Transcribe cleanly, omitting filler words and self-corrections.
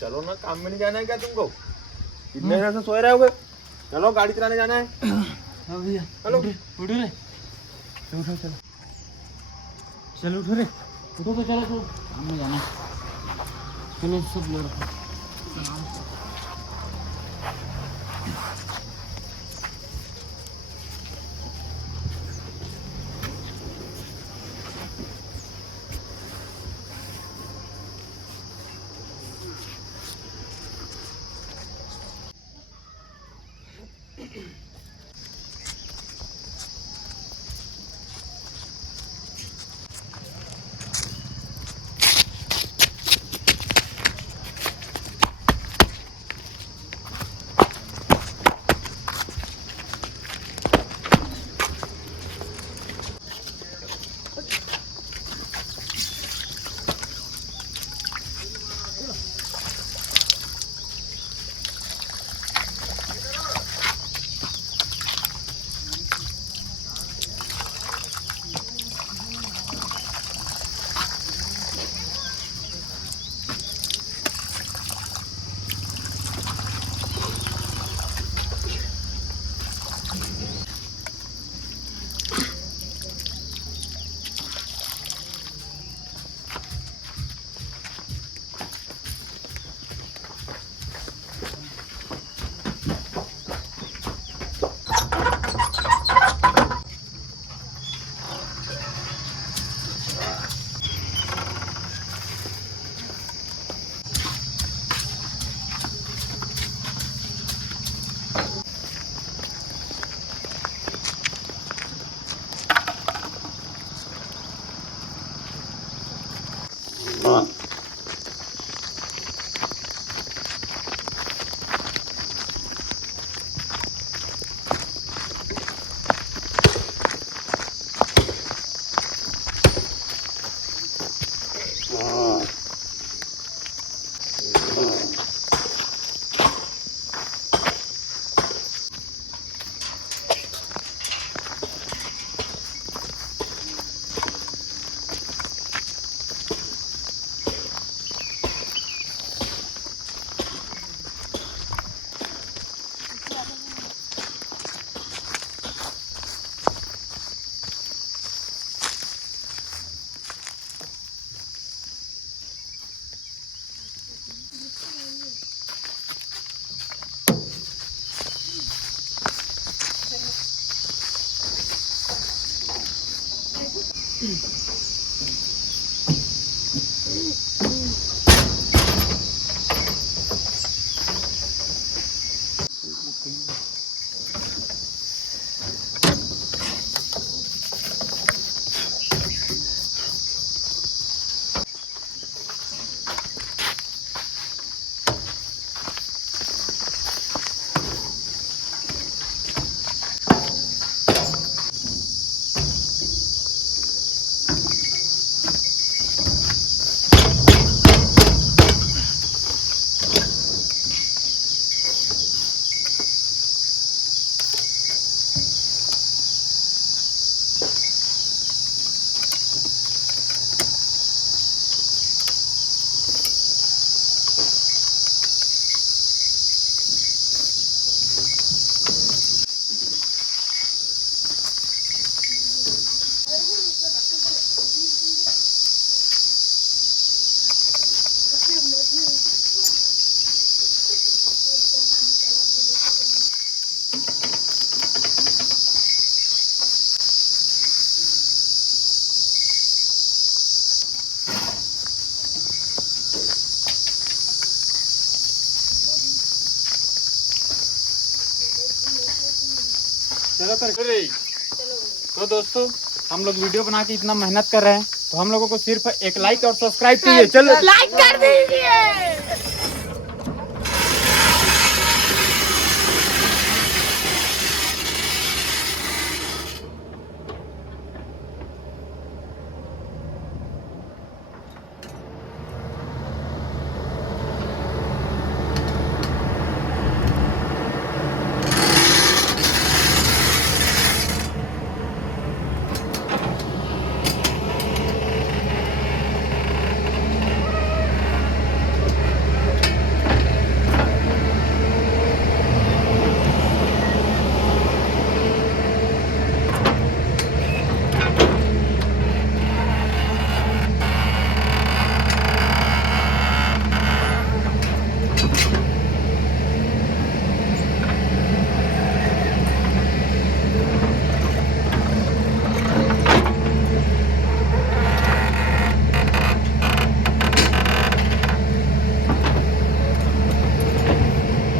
चलो ना, काम में नहीं जाना है क्या तुमको? इतने देर से सोए रहे होगे। चलो गाड़ी चलाने जाना है। हाँ भैया चलो उठो रे, उठो चलो, चलो उठो रे, उठो तो चलो, तो काम में जाना है। चलो सब लोग चलो कर रे। तो दोस्तों, हम लोग वीडियो बना के इतना मेहनत कर रहे हैं, तो हम लोगों को सिर्फ एक लाइक और सब्सक्राइब चाहिए। चलो लाइक कर दीजिए।